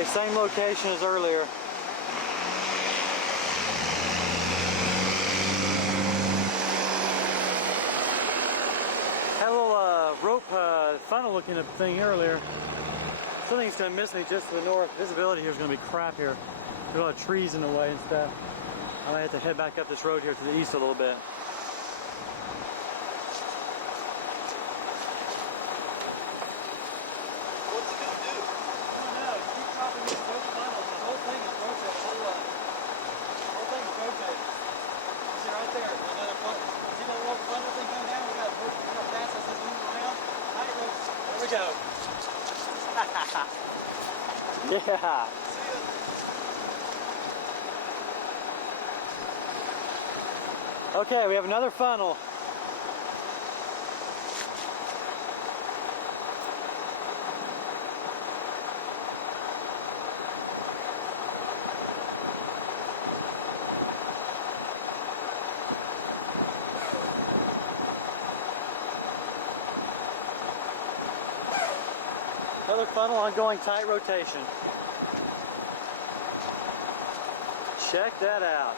Okay, same location as earlier. Had a little rope funnel looking thing earlier. Something's gonna miss me just to the north. Visibility here is gonna be crap here. There's a lot of trees in the way and stuff. I might have to head back up this road here to the east a little bit. Yeah. Okay, we have another funnel. Another funnel, ongoing tight rotation. Check that out.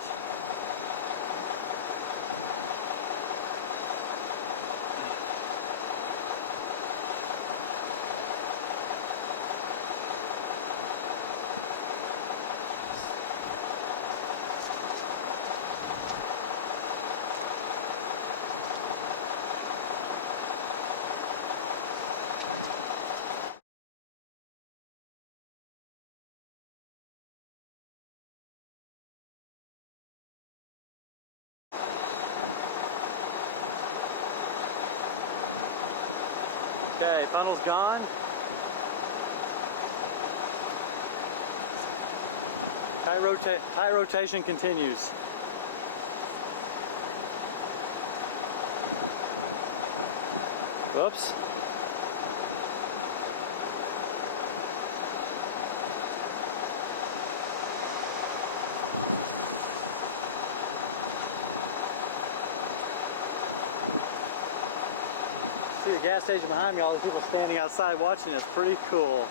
Okay, funnel's gone. High rotation continues. Whoops. See the gas station behind me, all the people standing outside watching. It's pretty cool.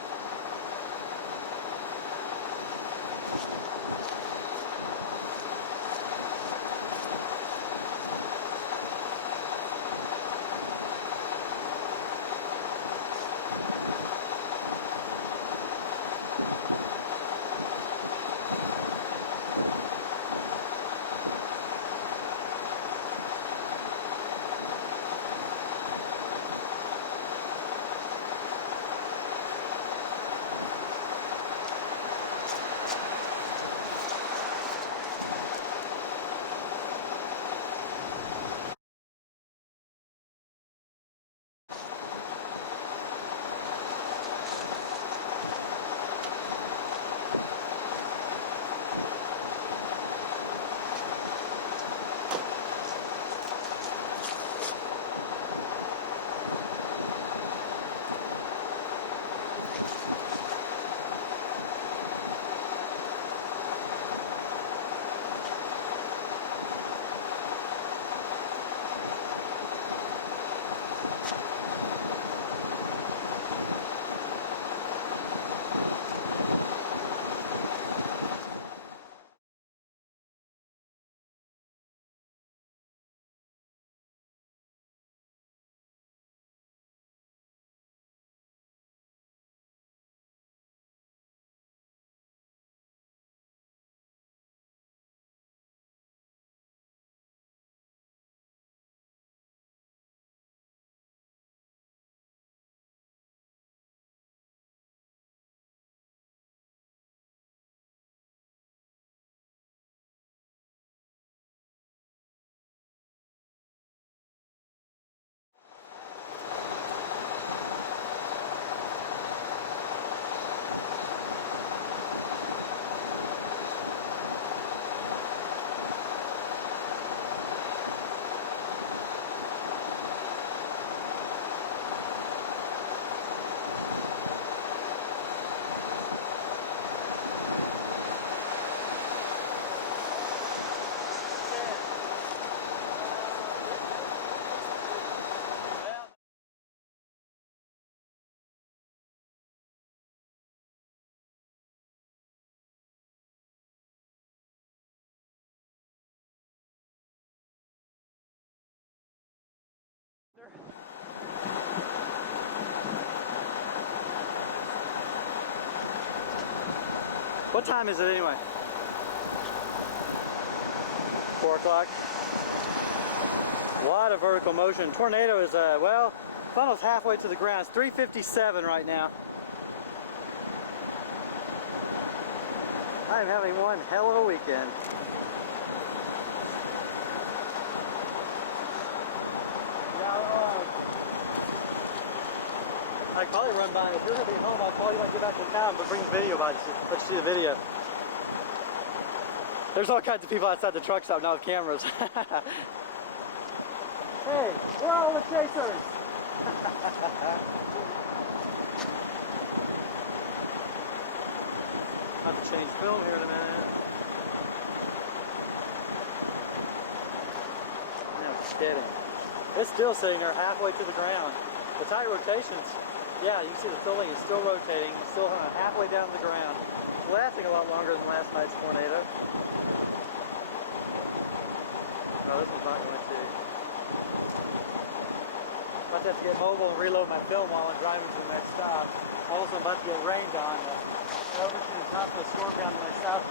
What time is it anyway? 4 o'clock. A lot of vertical motion. Tornado is, well, funnel's halfway to the ground. It's 3:57 right now. I'm having one hell of a weekend. I'd probably run by, if you're going to be home, I'll call you when I get back to town, but bring the video by to let you see the video. There's all kinds of people outside the truck stop now with cameras. Hey, where are all the chasers? I'll have to change film here in a minute. No kidding. It's still sitting there halfway to the ground. The tight rotations, yeah, you can see the filling is still rotating, it's still halfway down to the ground. It's lasting a lot longer than last night's tornado. No, this one's not going to. I'm about to have to get mobile and reload my film while I'm driving to the next stop. Also, I'm about to get rained on. Over to the top of the storm down to my south.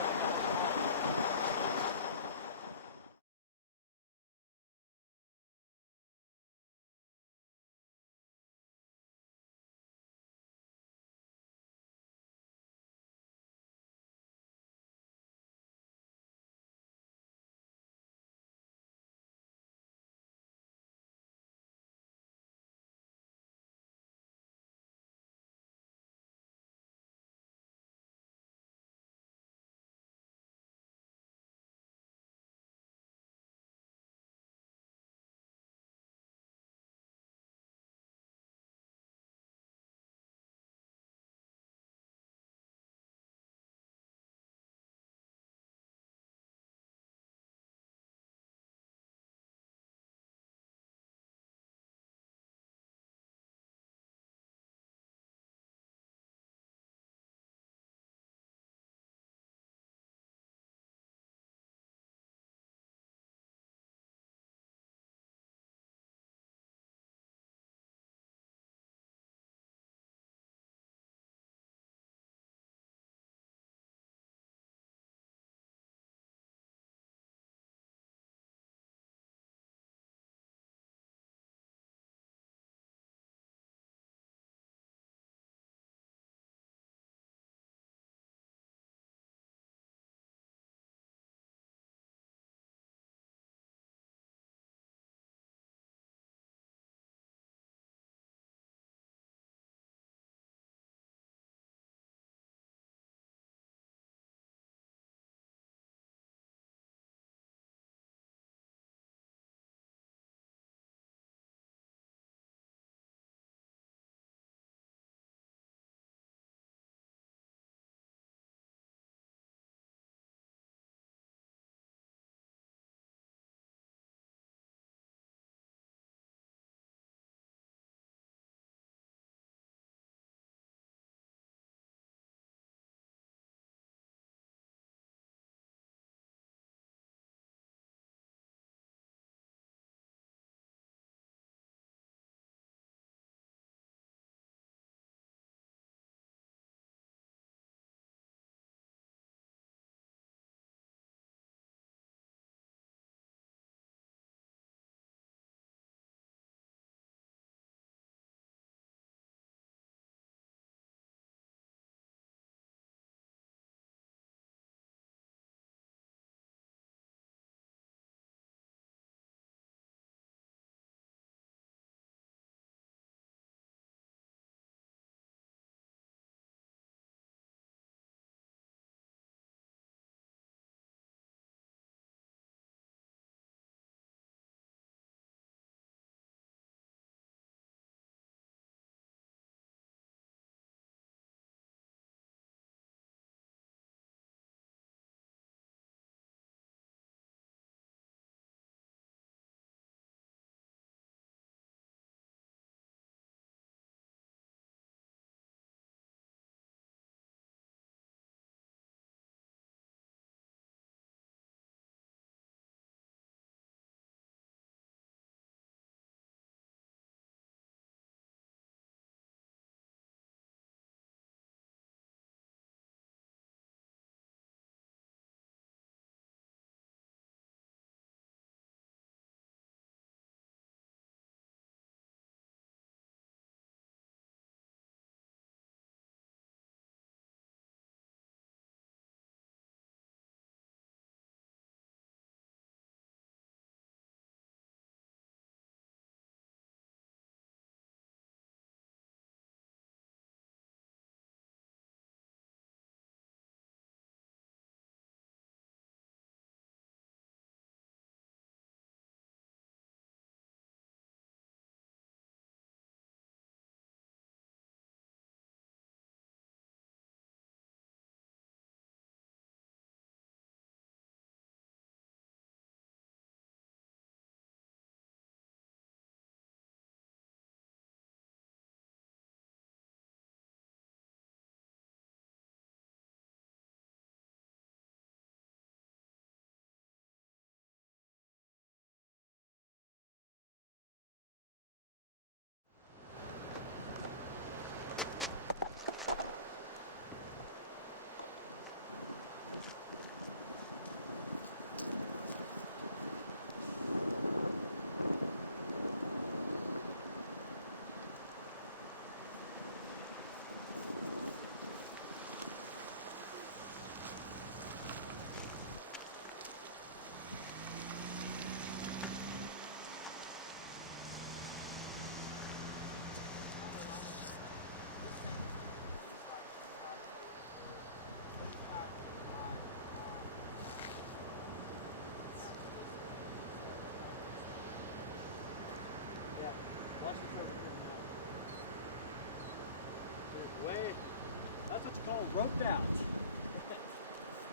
roped out.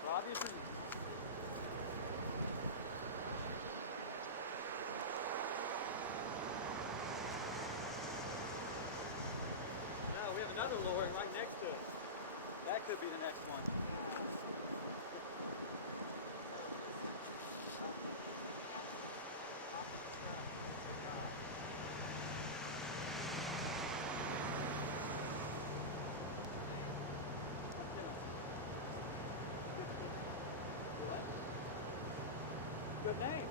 For obvious reasons. Now we have another lorry right next to us. That could be the next one. Good name.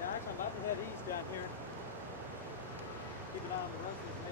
Yeah, actually, I'm about to head east down here. Keep an eye on the road.